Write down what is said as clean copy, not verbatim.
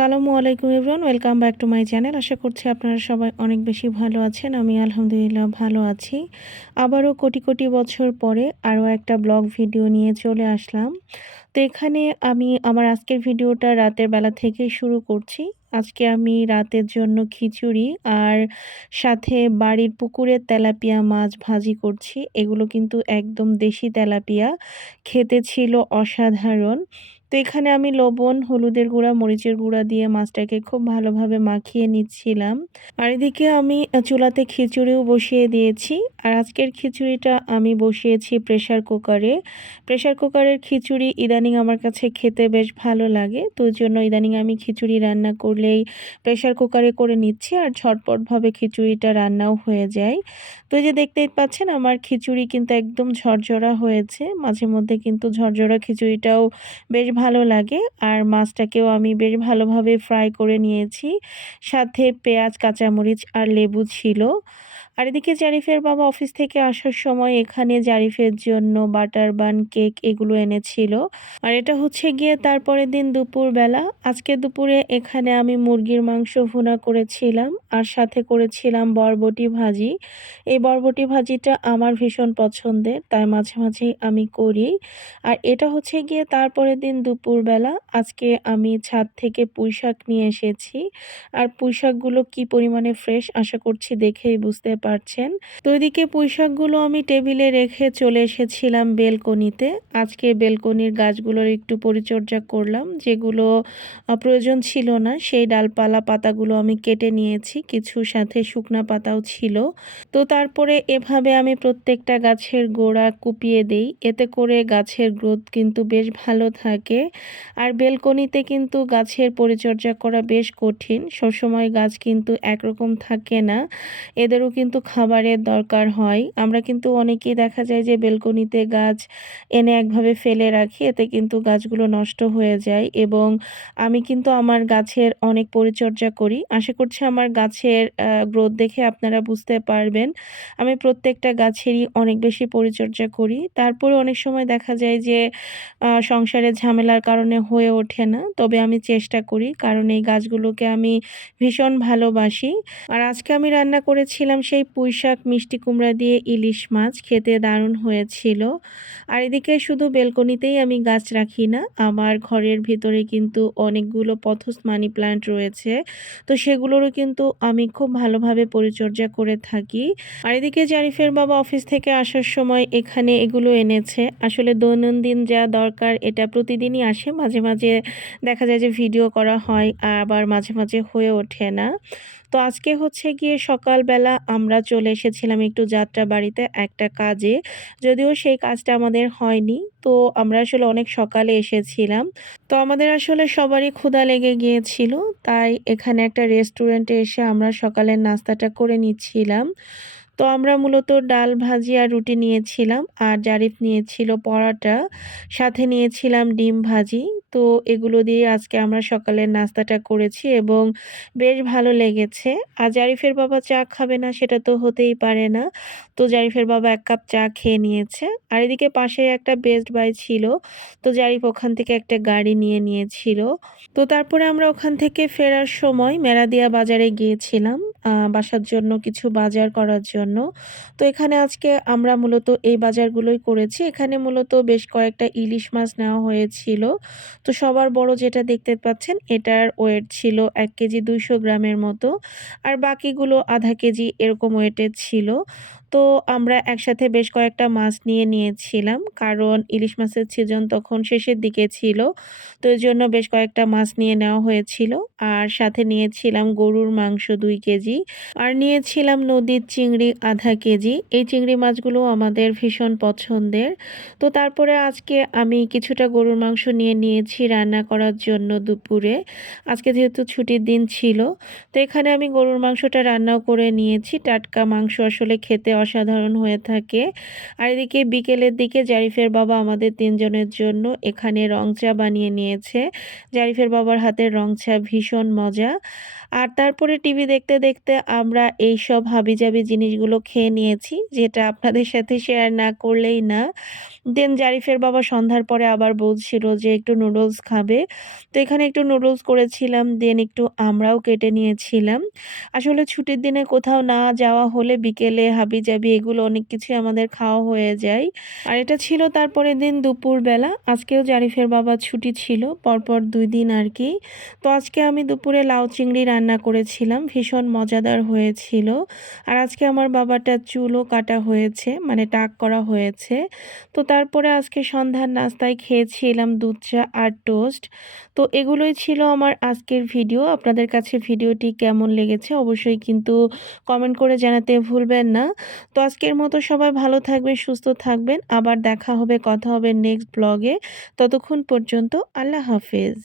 আসসালামু আলাইকুম everyone, welcome back to my channel. আশা করছি আপনারা সবাই অনেক বেশি ভালো আছেন। আমি আলহামদুলিল্লাহ ভালো আছি। আবারও কোটি কোটি বছর পরে আরও একটা ব্লগ ভিডিও নিয়ে চলে আসলাম। তো এখানে আমি আমার আজকের ভিডিওটা রাতের বেলা থেকে শুরু করছি। আজকে আমি রাতের জন্য খিচুড়ি আর সাথে বাড়ির পুকুরের তেলাপিয়া মাছ ভাজি করছি। এগুলো কিন্তু একদম দেশি তেলাপিয়া, খেতে ছিল অসাধারণ। তো এখানে আমি লবণ, হলুদের গুঁড়া, মরিচের গুঁড়া দিয়ে মাছটাকে খুব ভালোভাবে মাখিয়ে নিচ্ছিলাম। আর এদিকে আমি চুলাতে খিচুড়িও বসিয়ে দিয়েছি। আর আজকের খিচুড়িটা আমি বসিয়েছি প্রেসার কুকারে। প্রেসার কুকারের খিচুড়ি ইদানিং আমার কাছে খেতে বেশ ভালো লাগে। তো ওই জন্য ইদানিং আমি খিচুড়ি রান্না করলেই প্রেসার কুকারে করে নিচ্ছি, আর ঝটপটভাবে খিচুড়িটা রান্নাও হয়ে যায়। তো এই যে দেখতেই পাচ্ছেন আমার খিচুড়ি কিন্তু একদম ঝরঝরা হয়েছে। মাঝে মধ্যে কিন্তু ঝরঝরা খিচুড়িটাও বেশ ভালো লাগে। আর মাছটাকেও আমি বেশ ভালোভাবে ফ্রাই করে নিয়েছি। সাথে পেঁয়াজ, কাঁচামরিচ আর লেবু ছিল। আর এদিকে জারিফের বাবা অফিস থেকে আসার সময় এখানে জারিফের জন্য বাটার বান, কেক এগুলো এনেছিল। আর এটা হচ্ছে গিয়ে তারপরের দিন দুপুরবেলা। আজকে দুপুরে এখানে আমি মুরগির মাংস ভুনা করেছিলাম আর সাথে করেছিলাম বরবটি ভাজি। এই বরবটি ভাজিটা আমার ভীষণ পছন্দের, তাই মাঝে মাঝেই আমি করি। আর এটা হচ্ছে গিয়ে তারপরের দিন দুপুরবেলা। আজকে আমি ছাদ থেকে পুঁইশাক নিয়ে এসেছি। আর পুঁইশাকগুলো কি পরিমাণে ফ্রেশ আশা করছি দেখেই বুঝতে পারছেন। তো এদিকে পুঁইশাকগুলো আমি টেবিলে রেখে চলে এসেছিলাম বেলকনিতে। আজকে বেলকনির গাছগুলোর একটু পরিচর্যা করলাম, যেগুলো প্রয়োজন ছিল না সেই ডালপালা পাতাগুলো আমি কেটে নিয়েছি, কিছু সাথে শুকনা পাতাও ছিল। তো তারপরে এভাবে আমি প্রত্যেকটা গাছের গোড়া কুপিয়ে দেই, এতে করে গাছের গ্রোথ কিন্তু বেশ ভালো থাকে। আর বেলকনিতে কিন্তু গাছের পরিচর্যা করা বেশ কঠিন, সবসময় গাছ কিন্তু একরকম থাকে না, এদেরও কিন্তু খাবারের দরকার হয়। আমরা কিন্তু অনেকেই দেখা যায় যে বেলকনিতে গাছ এনে একভাবে ফেলে রাখি, এতে কিন্তু গাছগুলো নষ্ট হয়ে যায়। এবং আমি কিন্তু আমার গাছের অনেক পরিচর্যা করি। আশা করছি আমার গাছের গ্রোথ দেখে আপনারা বুঝতে পারবেন। আমি প্রত্যেকটা গাছেরই অনেক বেশি পরিচর্যা করি। তারপরে অনেক সময় দেখা যায় যে সংসারের ঝামেলার কারণে হয়ে ওঠে না। তবে আমি চেষ্টা করি, কারণ এই গাছগুলোকে আমি ভীষণ ভালোবাসি। আর আজকে আমি রান্না করেছিলাম সেই পুঁইশাক, মিষ্টি কুমড়া দিয়ে ইলিশ মাছ, খেতে দারুণ হয়েছিল। আর এদিকে শুধু বেলকনিতেই আমি গাছ রাখি না, আমার ঘরের ভিতরে কিন্তু অনেকগুলো পথস মানি প্ল্যান্ট রয়েছে। তো সেগুলোরও কিন্তু আমি খুব ভালোভাবে পরিচর্যা করে থাকি। আর এদিকে জারিফের বাবা অফিস থেকে আসার সময় এখানে এগুলো এনেছে। আসলে দৈনন্দিন যা দরকার এটা প্রতিদিনই আসে, মাঝে মাঝে দেখা যায় যে ভিডিও করা হয়, আবার মাঝে মাঝে হয়ে ওঠে না। তো আজকে হচ্ছে গিয়ে সকালবেলা আমরা চলে এসেছিলাম একটু যাত্রা বাড়িতে একটা কাজে, যদিও সেই কাজটা আমাদের হয়নি। তো আমরা আসলে অনেক সকালে এসেছিলাম। তো আমাদের আসলে সবারই ক্ষুধা লেগে গিয়েছিল, তাই এখানে একটা রেস্টুরেন্টে এসে আমরা সকালের নাস্তাটা করে নিচ্ছিলাম। তো আমরা মূলত ডাল, ভাজি আর রুটি নিয়েছিলাম, আর জারিফ নিয়েছিল পরাটা, সাথে নিয়েছিলাম ডিম ভাজি। তো এগুলো দিয়ে আজকে আমরা সকালের নাস্তাটা করেছি এবং বেশ ভালো লেগেছে। আর জারিফের বাবা চা খাবে না সেটা তো হতেই পারে না। তো জারিফের বাবা ১ কাপ চা খেয়ে নিয়েছে। আর এদিকে পাশে একটা বেস্ট বাই ছিল। তো জারিফ ওখান থেকে একটা গাড়ি নিয়ে নিয়েছিল। তো তারপরে আমরা ওখান থেকে ফেরার সময় মেরাদিয়া বাজারে গিয়েছিলাম বাসার জন্য কিছু বাজার করার জন্য। তো এখানে আজকে আমরা মূলত এই বাজারগুলোই করেছি। এখানে মূলত বেশ কয়েকটা ইলিশ মাছ নেওয়া হয়েছিল। তো সবার বড় যেটা দেখতে পাচ্ছেন এটার ওয়েট ছিল ১ কেজি ২০০ গ্রামের মতো। আর বাকিগুলো আধা কেজি এরকম ওয়েটের ছিল। তো আমরা একসাথে বেশ কয়েকটা মাছ নিয়ে নিয়েছিলাম, কারণ ইলিশ মাছের সিজন তখন শেষের দিকে ছিল। তো এজন্য বেশ কয়েকটা মাছ নিয়ে নেওয়া হয়েছিল। আর সাথে নিয়েছিলাম গরুর মাংস ২ কেজি। আর নিয়েছিলাম নদীর চিংড়ি আধা কেজি। এই চিংড়ি মাছগুলো আমাদের ভীষণ পছন্দের। তো তারপরে আজকে আমি কিছুটা গরুর মাংস নিয়ে নিয়েছি রান্না করার জন্য দুপুরে। আজকে যেহেতু ছুটির দিন ছিল, তো এখানে আমি গরুর মাংসটা রান্নাও করে নিয়েছি। টাটকা মাংস আসলে খেতে অসাধারণ হয়ে থাকে। আর এদিকে বিকেলের দিকে জারিফের বাবা আমাদের ৩ জনের জন্য এখানে রং চা বানিয়ে নিয়েছে। জারিফের বাবার হাতের রং চা ভীষণ মজা। আর তারপরে টিভি দেখতে, দেখতে আমরা এইসব হাবিজাবি জিনিসগুলো খেয়ে নিয়েছি, যেটা আপনাদের সাথে শেয়ার না করলেই না। দেন জারিফের বাবা সন্ধ্যার পরে আবার বলছিল যে একটু নুডলস খাবে। তো এখানে একটু নুডলস করেছিলাম, দেন একটু আমড়াও কেটে নিয়েছিলাম। আসলে ছুটির দিনে কোথাও না যাওয়া হলে বিকেলে হাবিজাবি এগুলো অনেক কিছুই আমাদের খাওয়া হয়ে যায়। আর এটা ছিল তারপরের দিন দুপুরবেলা। আজকেও জারিফের বাবার ছুটি ছিল পরপর ২ দিন আরকি। তো আজকে আমি দুপুরে লাউ চিংড়ি রান্না করেছিলাম, ভীষণ মজাদার হয়েছিল। আর আজকে আমার বাবাটার চুলও কাটা হয়েছে, মানে টাক করা হয়েছে। তো তারপরে আজকে সন্ধ্যার নাস্তায় খেয়েছিলাম দুধ চা আর টোস্ট। তো এগুলোই ছিল আমার আজকের ভিডিও। আপনাদের কাছে ভিডিওটি কেমন লেগেছে অবশ্যই কিন্তু কমেন্ট করে জানাতে ভুলবেন না। তো আজকের মতো সবাই ভালো থাকবেন, সুস্থ থাকবেন। আবার দেখা হবে, কথা হবে নেক্সট ব্লগে। ততক্ষণ পর্যন্ত আল্লাহ হাফেজ।